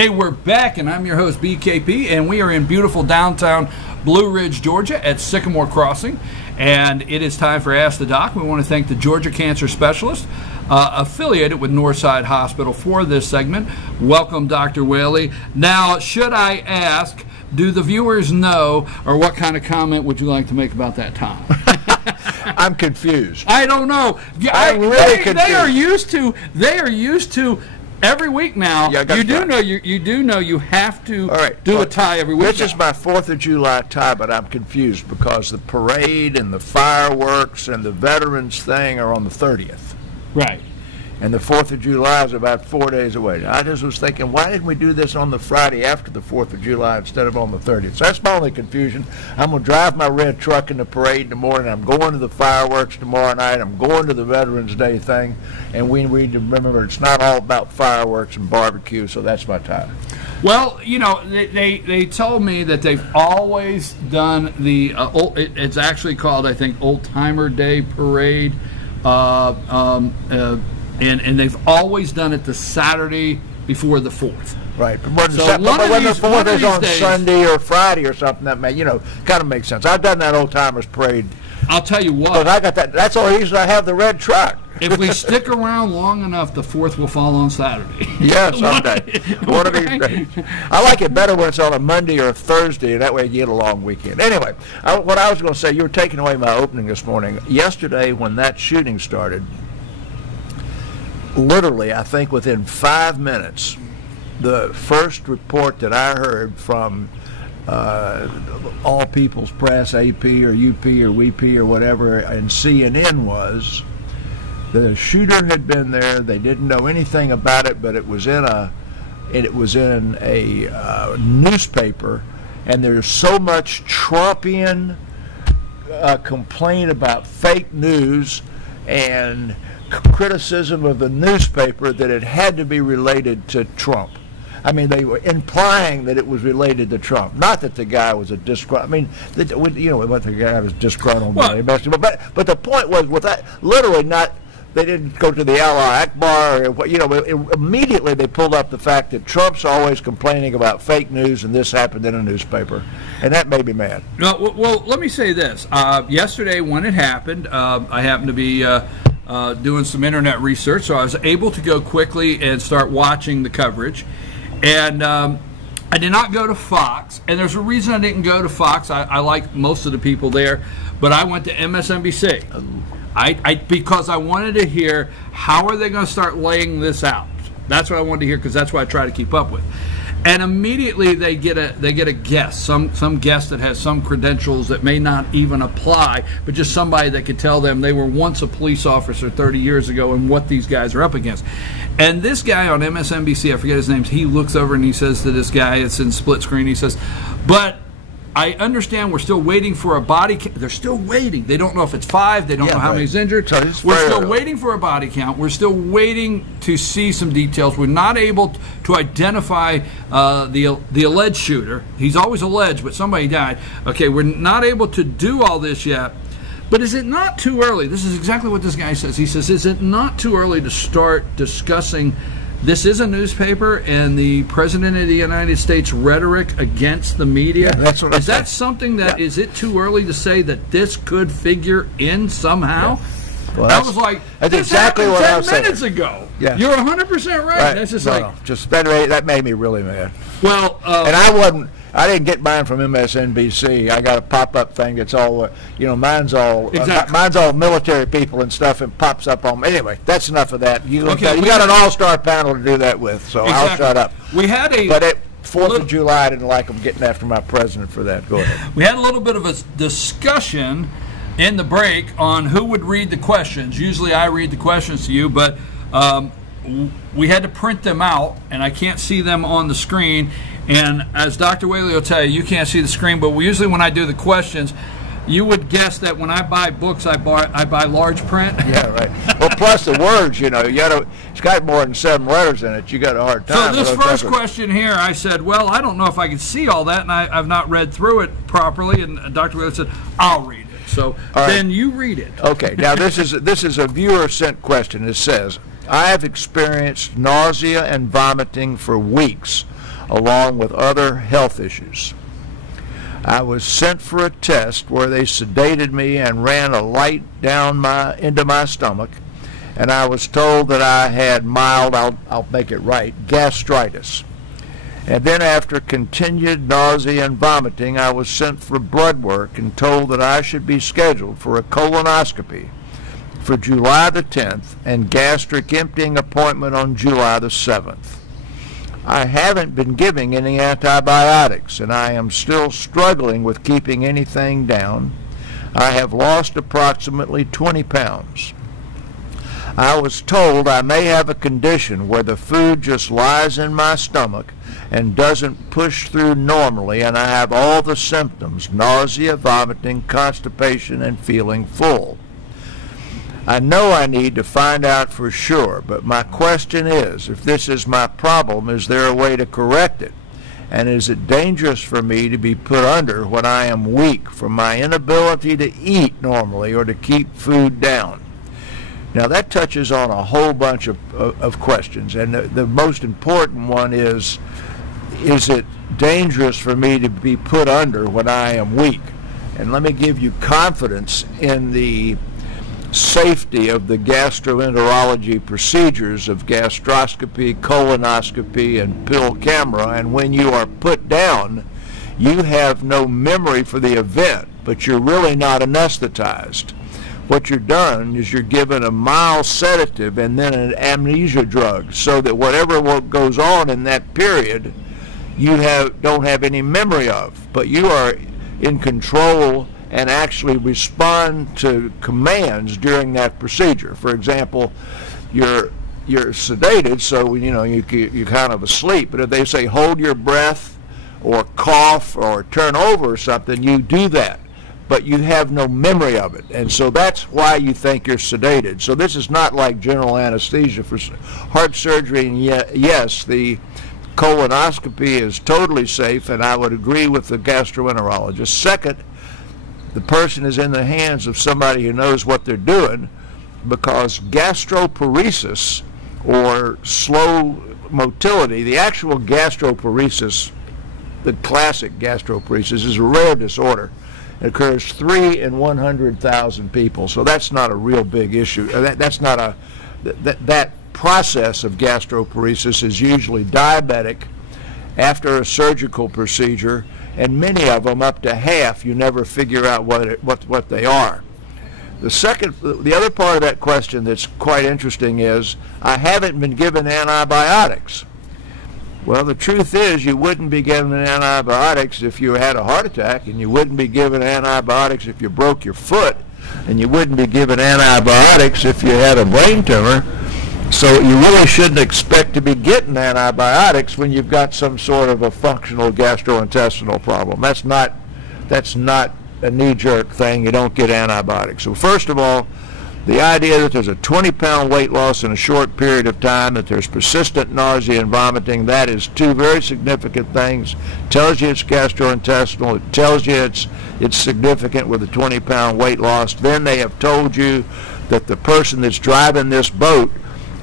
Hey, we're back, and I'm your host, BKP, and we are in beautiful downtown Blue Ridge, Georgia at Sycamore Crossing, and it is time for Ask the Doc. We want to thank the Georgia Cancer Specialist affiliated with Northside Hospital for this segment. Welcome, Dr. Whaley. Now, should I ask, do the viewers know, or what kind of comment would you like to make about that, Tom? I'm confused. I don't know. I'm really confused. They are used to every week now. Yeah, you do know you have to do a tie every week. This is my 4th of July tie, but I'm confused because the parade and the fireworks and the veterans thing are on the 30th. Right. And the 4th of July is about 4 days away. I just was thinking, why didn't we do this on the Friday after the 4th of July instead of on the 30th? So that's my only confusion. I'm going to drive my red truck in the parade in the morning. I'm going to the fireworks tomorrow night. I'm going to the Veterans Day thing. And we need to remember it's not all about fireworks and barbecue, so that's my tie. Well, you know, they told me that they've always done the, it's actually called, I think, Old Timer Day Parade. And they've always done it the Saturday before the 4th. Right. But when the 4th is on Sunday or Friday or something, that may, kind of makes sense. I've done that Old Timers Parade. I'll tell you what. Because I got that. That's the only reason I have the red truck. If we stick around long enough, the 4th will fall on Saturday. Yeah, someday. One of these days. I like it better when it's on a Monday or a Thursday. That way you get a long weekend. Anyway, what I was going to say, you were taking away my opening this morning. Yesterday, when that shooting started, literally, I think within 5 minutes, the first report that I heard from All People's Press, AP or UP or WEP or whatever, and CNN was the shooter had been there. They didn't know anything about it, but it was in a newspaper, and there's so much Trumpian complaint about fake news and criticism of the newspaper that it had to be related to Trump. I mean, they were implying that it was related to Trump. Not that the guy was a disgruntled. I mean, what the guy was disgruntled. Well, but the point was, with that, literally not. They didn't go to the Allah Akbar. Immediately they pulled up the fact that Trump's always complaining about fake news, and this happened in a newspaper, and that made me mad. Well, let me say this. Yesterday, when it happened, I happened to be doing some internet research, so I was able to go quickly and start watching the coverage. And I did not go to Fox, and there's a reason I didn't go to Fox. I like most of the people there, but I went to MSNBC. Because I wanted to hear how are they going to start laying this out. That's what I wanted to hear, because that's what I try to keep up with. And immediately they get a guest, some guest that has some credentials that may not even apply, but just somebody that could tell them they were once a police officer 30 years ago and what these guys are up against. And this guy on MSNBC, I forget his name, he looks over and he says to this guy, it's in split screen, he says, but I understand we're still waiting for a body count. They're still waiting. They don't know if it's 5. They don't know how many's injured. So we're still waiting for a body count. We're still waiting to see some details. We're not able to identify the alleged shooter. He's always alleged, but somebody died. Okay, we're not able to do all this yet. But is it not too early? This is exactly what this guy says. He says, is it not too early to start discussing this is a newspaper and the President of the United States rhetoric against the media? Yeah, that's what is that something that, is it too early to say that this could figure in somehow? Yeah. Well, that was like, that's exactly what I was saying 10 minutes ago. Yeah. You're 100% right. That's just that made me really mad. Well, and I didn't get mine from MSNBC. I got a pop-up thing that's all, mine's all military people and stuff, and pops up on. Anyway, that's enough of that. You got an all-star panel to do that with, so I'll shut up. We had a. But at 4th of July, I didn't like them getting after my president for that. Go ahead. We had a little bit of a discussion in the break on who would read the questions. Usually, I read the questions to you, but. We had to print them out, and I can't see them on the screen. And as Dr. Whaley will tell you, you can't see the screen, but usually when I do the questions, you would guess that when I buy books, I buy large print. Yeah, right. Well, plus the words, it's got more than 7 letters in it. You got a hard time. So this first question here, I said, well, I don't know if I can see all that, and I've not read through it properly. And Dr. Whaley said, I'll read it. So then you read it. Okay. Now this is a viewer-sent question. It says, I have experienced nausea and vomiting for weeks along with other health issues. I was sent for a test where they sedated me and ran a light down into my stomach, and I was told that I had mild, I'll make it right, gastritis. And then after continued nausea and vomiting, I was sent for blood work and told that I should be scheduled for a colonoscopy for July the 10th and gastric emptying appointment on July the 7th. I haven't been giving any antibiotics, and I am still struggling with keeping anything down. I have lost approximately 20 pounds. I was told I may have a condition where the food just lies in my stomach and doesn't push through normally, and I have all the symptoms: nausea, vomiting, constipation, and feeling full. I know I need to find out for sure, but my question is, if this is my problem, is there a way to correct it? And is it dangerous for me to be put under when I am weak from my inability to eat normally or to keep food down? Now that touches on a whole bunch of questions, and the most important one is it dangerous for me to be put under when I am weak? And let me give you confidence in the safety of the gastroenterology procedures of gastroscopy, colonoscopy, and pill camera. And when you are put down, you have no memory for the event, but you're really not anesthetized. What you're done is you're given a mild sedative and then an amnesia drug, so that whatever goes on in that period, you don't have any memory of, but you are in control and actually respond to commands during that procedure. For example, you're sedated, so you're kind of asleep, but if they say hold your breath or cough or turn over or something, you do that, but you have no memory of it, and so that's why you think you're sedated. So this is not like general anesthesia for heart surgery, and yes, the colonoscopy is totally safe, and I would agree with the gastroenterologist. Second, the person is in the hands of somebody who knows what they're doing, because gastroparesis, or slow motility, the actual gastroparesis, the classic gastroparesis, is a rare disorder. It occurs 3 in 100,000 people, so that's not a real big issue. That process of gastroparesis is usually diabetic after a surgical procedure, and many of them, up to half, you never figure out what they are. The other part of that question that's quite interesting is, I haven't been given antibiotics. Well, the truth is, you wouldn't be given antibiotics if you had a heart attack, and you wouldn't be given antibiotics if you broke your foot, and you wouldn't be given antibiotics if you had a brain tumor. So you really shouldn't expect to be getting antibiotics when you've got some sort of a functional gastrointestinal problem. That's not a knee-jerk thing. You don't get antibiotics. So first of all, the idea that there's a 20-pound weight loss in a short period of time, that there's persistent nausea and vomiting, that is two very significant things. It tells you it's gastrointestinal. It tells you it's significant with a 20-pound weight loss. Then they have told you that the person that's driving this boat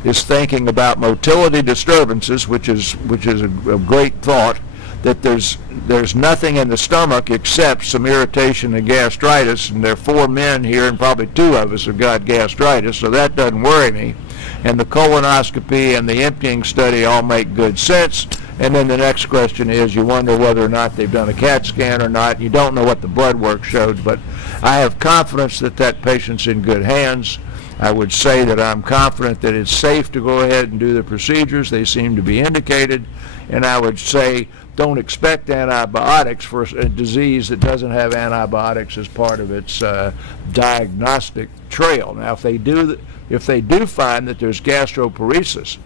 is thinking about motility disturbances, which is a great thought, that there's nothing in the stomach except some irritation and gastritis, and there are 4 men here, and probably 2 of us have got gastritis, so that doesn't worry me. And the colonoscopy and the emptying study all make good sense. And then the next question is, you wonder whether or not they've done a CAT scan or not. You don't know what the blood work showed, but I have confidence that that patient's in good hands. I would say that I'm confident that it's safe to go ahead and do the procedures. They seem to be indicated. And I would say don't expect antibiotics for a disease that doesn't have antibiotics as part of its diagnostic trail. Now, if they do find that there's gastroparesis,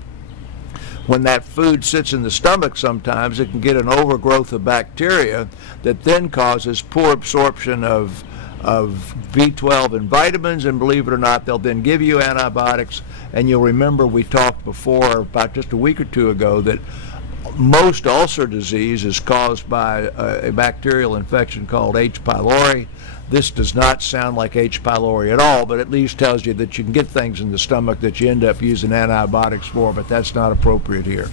when that food sits in the stomach, sometimes it can get an overgrowth of bacteria that then causes poor absorption of B12 and vitamins, and believe it or not, they'll then give you antibiotics. And you'll remember we talked before, about just a week or two ago, that most ulcer disease is caused by a bacterial infection called H. pylori. This does not sound like H. pylori at all, but at least tells you that you can get things in the stomach that you end up using antibiotics for, but that's not appropriate here.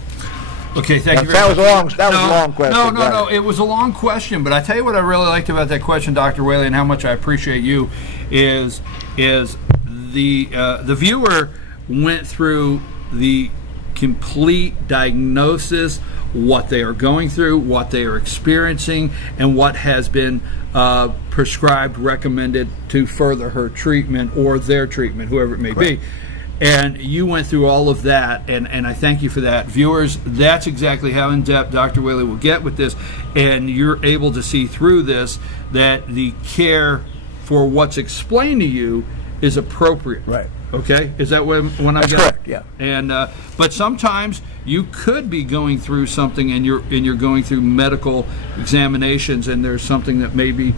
Okay, thank you very That much. was a long. That was a long question. No. It was a long question, but I tell you what I really liked about that question, Dr. Whaley, and how much I appreciate you is the viewer went through the complete diagnosis, what they are going through, what they are experiencing, and what has been prescribed, recommended to further her treatment or their treatment, whoever it may be. And you went through all of that, and I thank you for that. Viewers, that's exactly how in-depth Dr. Whaley will get with this, and you're able to see through this that the care for what's explained to you is appropriate. Right. Okay? Is that when I That's get correct, yeah. And but sometimes you could be going through something, and you're going through medical examinations, and there's something that maybe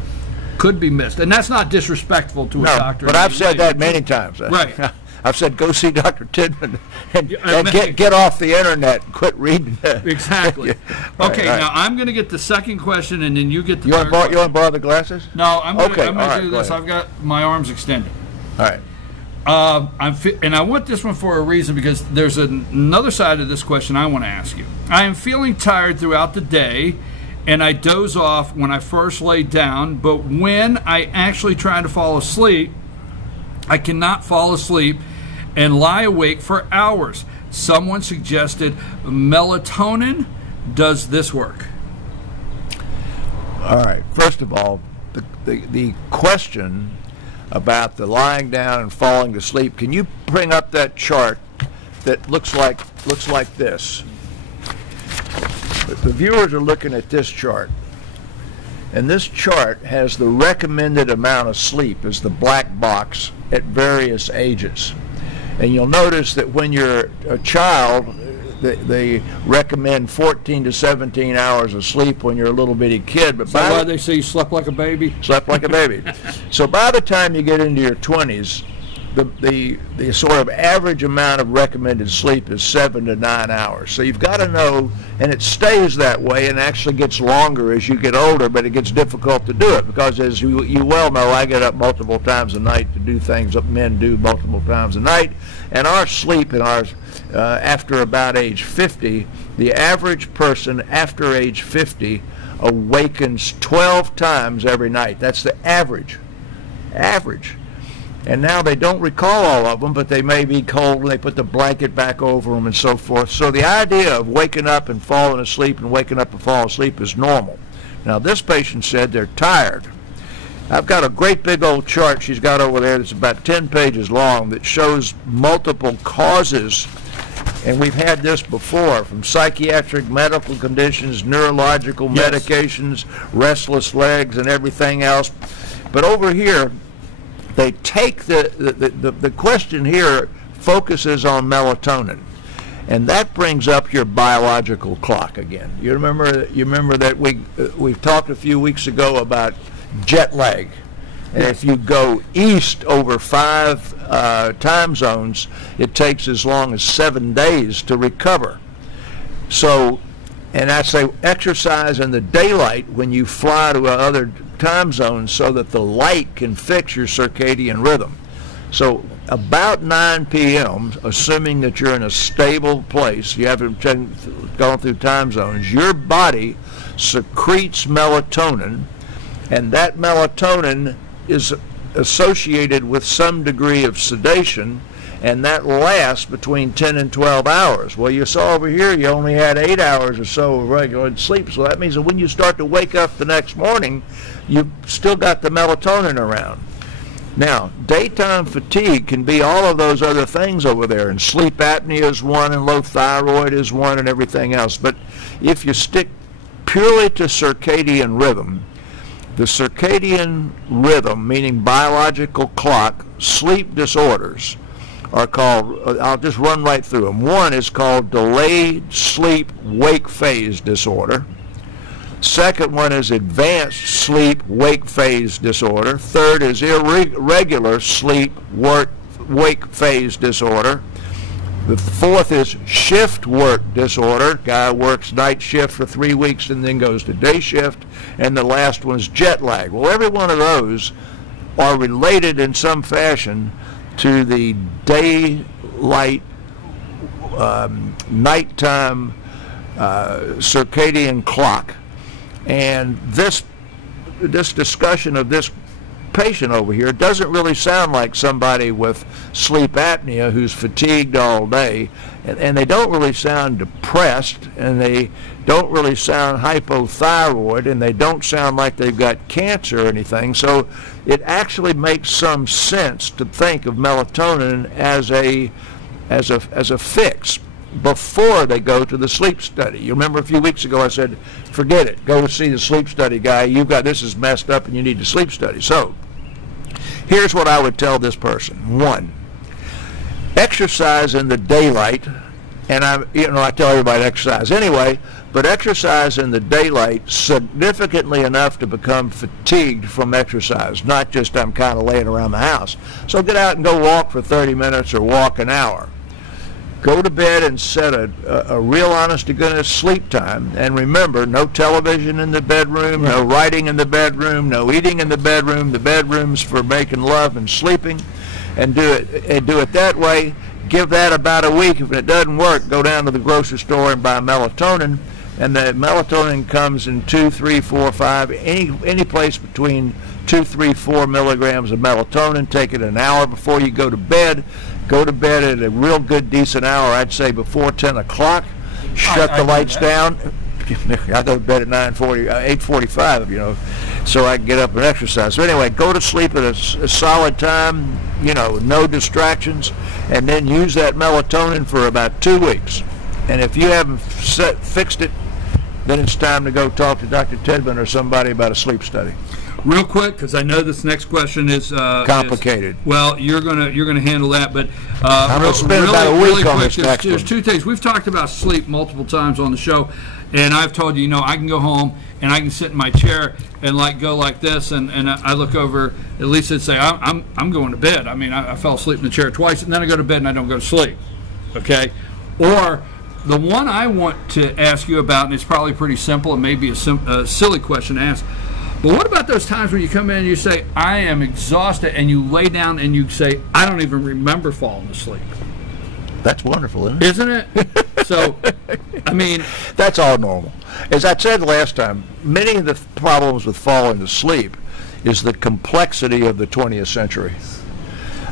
could be missed, and that's not disrespectful to a doctor. But I've said that many times. Right. I've said go see Dr. Tidman and get off the internet and quit reading. Exactly. Okay, right. now I'm going to get the second question, and then you get the You want to borrow the glasses? No, I'm going to right, do this. go ahead. I've got my arms extended. All right. And I want this one for a reason, because there's another side of this question I want to ask you. I am feeling tired throughout the day, and I doze off when I first lay down, but when I actually try to fall asleep, I cannot fall asleep and lie awake for hours. Someone suggested melatonin. Does this work? All right. First of all, the question about the lying down and falling to sleep. Can you bring up that chart that looks like this? The viewers are looking at this chart, and this chart has the recommended amount of sleep as the black box at various ages. And you'll notice that when you're a child, they recommend 14 to 17 hours of sleep when you're a little bitty kid. But Is that why they say you slept like a baby? Slept like a baby. So by the time you get into your 20s, the sort of average amount of recommended sleep is 7 to 9 hours. So you've got to know, and it stays that way and actually gets longer as you get older, but it gets difficult to do it because, as you well know, I get up multiple times a night to do things that men do multiple times a night, and our sleep in ours after about age 50, the average person after age 50 awakens 12 times every night. That's the average. And now they don't recall all of them, but they may be cold when they put the blanket back over them and so forth. So the idea of waking up and falling asleep and waking up and falling asleep is normal. Now this patient said they're tired. I've got a great big old chart she's got over there that's about 10 pages long that shows multiple causes, and we've had this before, from psychiatric medical conditions, neurological medications, restless legs, and everything else. But over here, they take the question here focuses on melatonin, and that brings up your biological clock again. You remember that we've talked a few weeks ago about jet lag, and if you go east over 5 time zones, it takes as long as 7 days to recover. So, and I say exercise in the daylight when you fly to other time zones so that the light can fix your circadian rhythm. So about 9 p.m., assuming that you're in a stable place, you haven't gone through time zones, your body secretes melatonin, and that melatonin is associated with some degree of sedation, and that lasts between 10 and 12 hours. Well, you saw over here you only had 8 hours or so of regular sleep, so that means that when you start to wake up the next morning, you've still got the melatonin around. Now, daytime fatigue can be all of those other things over there, and sleep apnea is one, and low thyroid is one, and everything else. But if you stick purely to circadian rhythm, the circadian rhythm, meaning biological clock, sleep disorders, are called, I'll just run right through them. One is called delayed sleep wake phase disorder. Second one is advanced sleep wake phase disorder. Third is irregular sleep wake phase disorder. The fourth is shift work disorder. Guy works night shift for 3 weeks and then goes to day shift. And the last one is jet lag. Well, every one of those are related in some fashion to the daylight nighttime circadian clock. And this discussion of this patient over here doesn't really sound like somebody with sleep apnea who's fatigued all day, and they don't really sound depressed, and they don't really sound hypothyroid, and they don't sound like they've got cancer or anything. So it actually makes some sense to think of melatonin as a fix before they go to the sleep study. You remember a few weeks ago I said, forget it, go see the sleep study guy. This is messed up and you need to sleep study. So here's what I would tell this person. 1, exercise in the daylight, and I tell everybody to exercise anyway, but exercise in the daylight significantly enough to become fatigued from exercise, not just I'm kind of laying around the house. So get out and go walk for 30 minutes or walk an hour. Go to bed and set a real honest-to-goodness sleep time. And remember, no television in the bedroom, no writing in the bedroom, no eating in the bedroom. The bedroom's for making love and sleeping. And do it that way. Give that about a week. If it doesn't work, go down to the grocery store and buy melatonin. And the melatonin comes in 2, 3, 4, 5, any place between 2, 3, 4 milligrams of melatonin. Take it an hour before you go to bed. Go to bed at a real good, decent hour, I'd say before 10 o'clock. Shut the lights down. I go to bed at 8:45, so I can get up and exercise. So anyway, go to sleep at a solid time, no distractions, and then use that melatonin for about 2 weeks. And if you haven't fixed it, then it's time to go talk to Dr. Tedman or somebody about a sleep study. Real quick, because I know this next question is complicated. You're gonna handle that, but I'm gonna spend about a week on this next one. There's 2 things. We've talked about sleep multiple times on the show, and I've told you, I can go home and I can sit in my chair and go like this, and I look over. At least it'd say I'm going to bed. I mean, I fell asleep in the chair twice, and then I go to bed and I don't go to sleep. Okay, or the one I want to ask you about, and it's probably pretty simple. It may be a silly question to ask. But what about those times when you come in and you say, I am exhausted, and you lay down and you say, I don't even remember falling asleep? That's wonderful, isn't it? Isn't it? So, I mean... That's all normal. As I said last time, many of the problems with falling asleep is the complexity of the 20th century.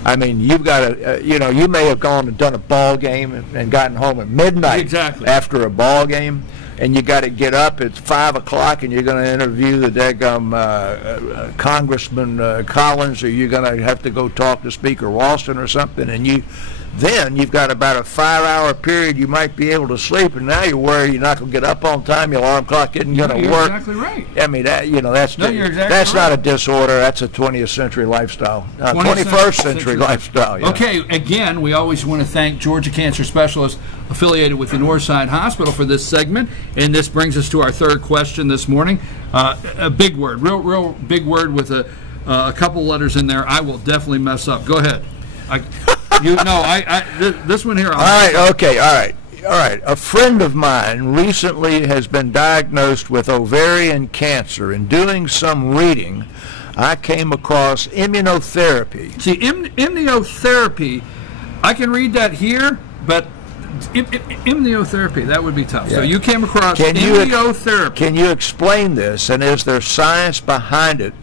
I mean, you've got to, you may have gone and done a ball game and gotten home at midnight after a ball game. And you got to get up at 5 o'clock, and you're going to interview the daggum Congressman Collins, or you're going to have to go talk to Speaker Ralston or something, and then you've got about a 5-hour period you might be able to sleep, and now you're worried you're not going to get up on time, your alarm clock isn't going to work. You're exactly right. I mean, that's not a disorder. That's a 20th century lifestyle, 21st century lifestyle. Yeah. Okay, again, we always want to thank Georgia Cancer Specialists affiliated with the Northside Hospital for this segment, and this brings us to our third question this morning. A big word, real big word with a couple letters in there. I will definitely mess up. Go ahead. This one here. All right. A friend of mine recently has been diagnosed with ovarian cancer. In doing some reading, I came across immunotherapy. See, immunotherapy, I can read that here, but immunotherapy, that would be tough. Yeah. So you came across immunotherapy. Can you explain this, and is there science behind it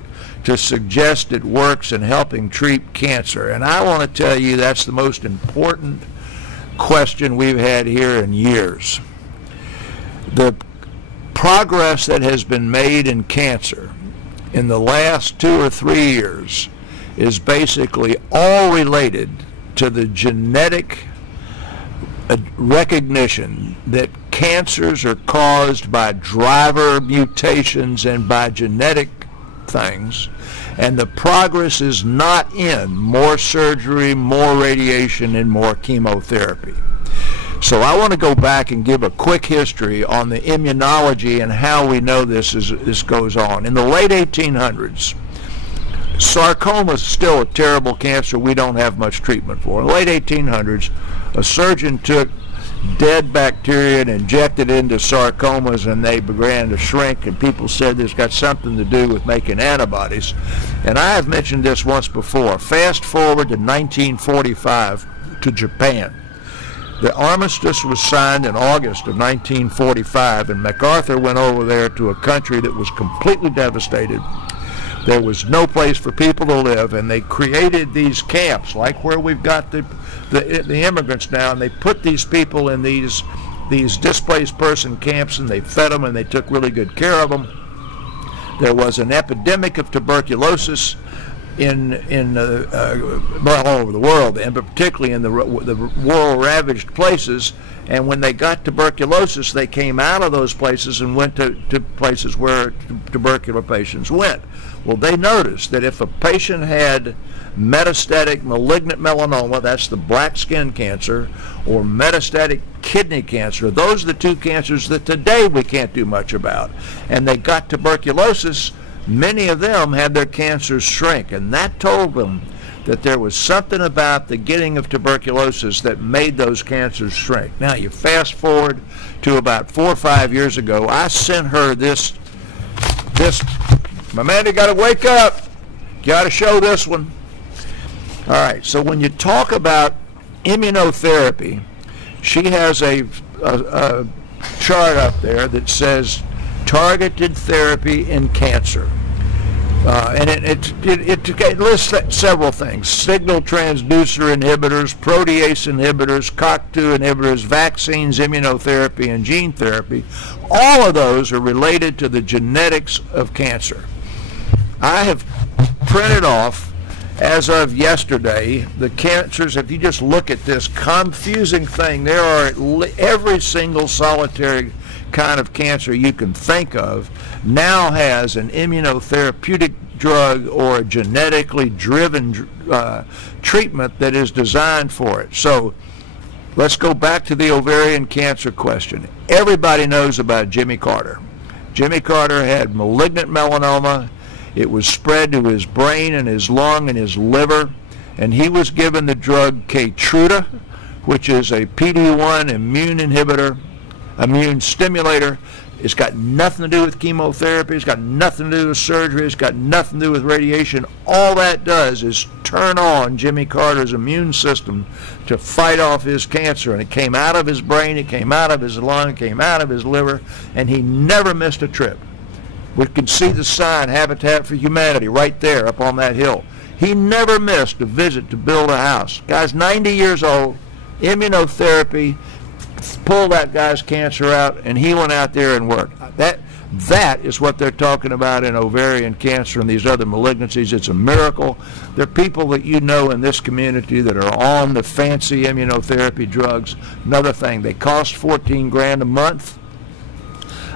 to suggest it works in helping treat cancer? And I want to tell you that's the most important question we've had here in years. The progress that has been made in cancer in the last 2 or 3 years is basically all related to the genetic recognition that cancers are caused by driver mutations and by genetic things, and the progress is not in more surgery, more radiation, and more chemotherapy. So I want to go back and give a quick history on the immunology and how we know this goes on. In the late 1800s, sarcoma is still a terrible cancer we don't have much treatment for. In the late 1800s, a surgeon took dead bacteria and injected it into sarcomas, and they began to shrink, and people said this got something to do with making antibodies. And I have mentioned this once before. Fast forward to 1945 to Japan. The armistice was signed in August of 1945, and MacArthur went over there to a country that was completely devastated. There was no place for people to live, and they created these camps, like where we've got the immigrants now, and they put these people in these displaced person camps, and they fed them, and they took really good care of them. There was an epidemic of tuberculosis all over the world, and particularly in the war-ravaged places. And when they got tuberculosis, they came out of those places and went to places where tubercular patients went. Well, they noticed that if a patient had metastatic malignant melanoma, that's the black skin cancer, or metastatic kidney cancer, those are the two cancers that today we can't do much about, and they got tuberculosis, many of them had their cancers shrink, and that told them that there was something about the getting of tuberculosis that made those cancers shrink. Now, you fast forward to about 4 or 5 years ago, I sent her this, my man, you got to wake up. Got to show this one. All right, so when you talk about immunotherapy, she has a chart up there that says targeted therapy in cancer. And it lists several things: signal transducer inhibitors, protease inhibitors, COX-2 inhibitors, vaccines, immunotherapy, and gene therapy. All of those are related to the genetics of cancer. I have printed off, as of yesterday, the cancers. If you just look at this confusing thing, there are every single solitary kind of cancer you can think of now has an immunotherapeutic drug or a genetically driven treatment that is designed for it. So let's go back to the ovarian cancer question. Everybody knows about Jimmy Carter. Jimmy Carter had malignant melanoma. It was spread to his brain and his lung and his liver, and he was given the drug Keytruda, which is a PD-1 immune stimulator. It's got nothing to do with chemotherapy. It's got nothing to do with surgery. It's got nothing to do with radiation. All that does is turn on Jimmy Carter's immune system to fight off his cancer. And it came out of his brain, it came out of his lung, it came out of his liver, and he never missed a trip. We can see the sign, Habitat for Humanity, right there up on that hill. He never missed a visit to build a house. Guy's 90 years old, immunotherapy, pulled that guy's cancer out, and he went out there and worked. That is what they're talking about in ovarian cancer and these other malignancies. It's a miracle. There are people that you know in this community that are on the fancy immunotherapy drugs. Another thing, they cost $14,000 a month.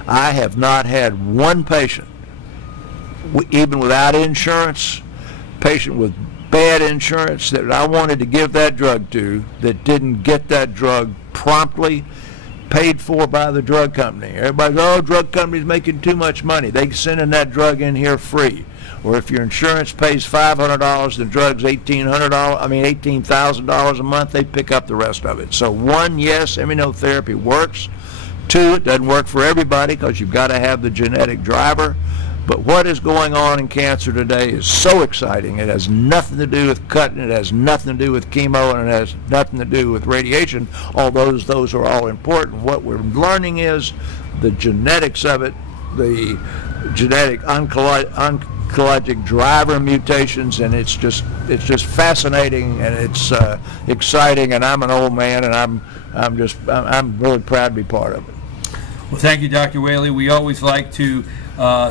I have not had one patient, even without insurance, patient with bad insurance that I wanted to give that drug to, that didn't get that drug promptly paid for by the drug company. Everybody goes, oh, drug company's making too much money. They sending that drug in here free. Or if your insurance pays $500, the drug's $18,000 a month, they pick up the rest of it. So one, yes, immunotherapy works. Two, it doesn't work for everybody because you've got to have the genetic driver. But what is going on in cancer today is so exciting. It has nothing to do with cutting. It has nothing to do with chemo, and it has nothing to do with radiation, although those are all important. What we're learning is the genetics of it, the genetic oncologic driver mutations, and it's just fascinating, and it's exciting. And I'm an old man, and I'm really proud to be part of it. Well, thank you, Dr. Whaley. We always like to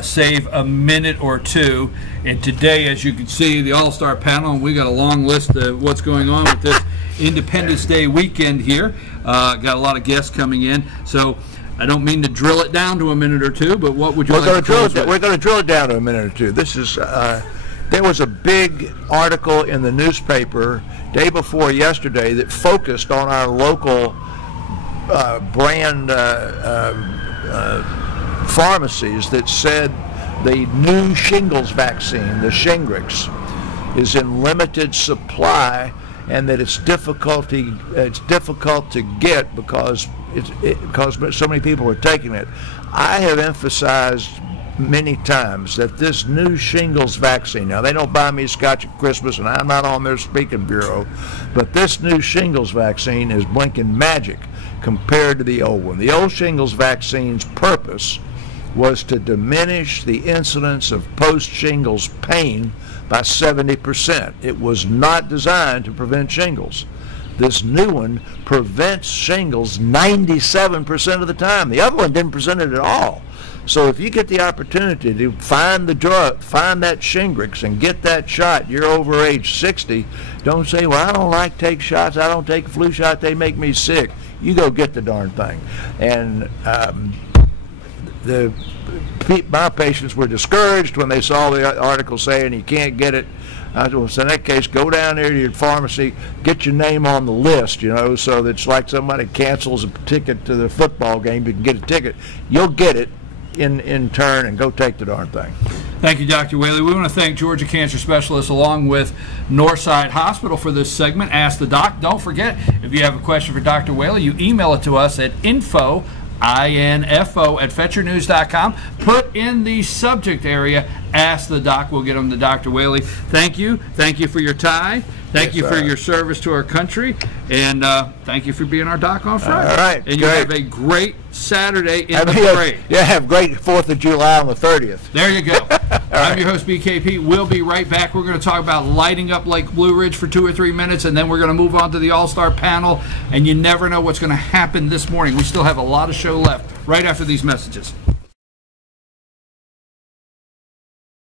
save a minute or two. And today, as you can see, the All-Star panel, and we got a long list of what's going on with this Independence Day weekend here. Got a lot of guests coming in. So I don't mean to drill it down to a minute or two, but what would you like to close with? We're going to drill it down to a minute or two. This is there was a big article in the newspaper day before yesterday that focused on our local brand pharmacies that said the new shingles vaccine, the Shingrix, is in limited supply, and that it's difficult to get because so many people are taking it. I have emphasized many times that this new shingles vaccine, now they don't buy me scotch at Christmas and I'm not on their speaking bureau, but this new shingles vaccine is blinking magic compared to the old one. The old shingles vaccine's purpose was to diminish the incidence of post-shingles pain by 70%. It was not designed to prevent shingles. This new one prevents shingles 97% of the time. The other one didn't present it at all. So if you get the opportunity to find the drug, find that Shingrix and get that shot, you're over age 60, don't say, well, I don't like take shots, I don't take a flu shot, they make me sick. You go get the darn thing. And my patients were discouraged when they saw the article saying you can't get it. I said, well, so in that case, go down there to your pharmacy, get your name on the list, so that it's like somebody cancels a ticket to the football game, you can get a ticket. You'll get it in turn, and go take the darn thing. Thank you, Dr. Whaley. We want to thank Georgia Cancer Specialists along with Northside Hospital for this segment, Ask the Doc. Don't forget, if you have a question for Dr. Whaley, you email it to us at info at fetchernews.com. Put in the subject area, Ask the Doc. We'll get them to Dr. Whaley. Thank you. Thank you for your time. Thank you for your service to our country. And thank you for being our doc on Friday. All right. And you have a great Saturday in the parade. Yeah, have great 4th of July on the 30th. There you go. I'm your host, BKP. We'll be right back. We're going to talk about lighting up Lake Blue Ridge for 2 or 3 minutes, and then we're going to move on to the All-Star panel. And you never know what's going to happen this morning. We still have a lot of show left right after these messages.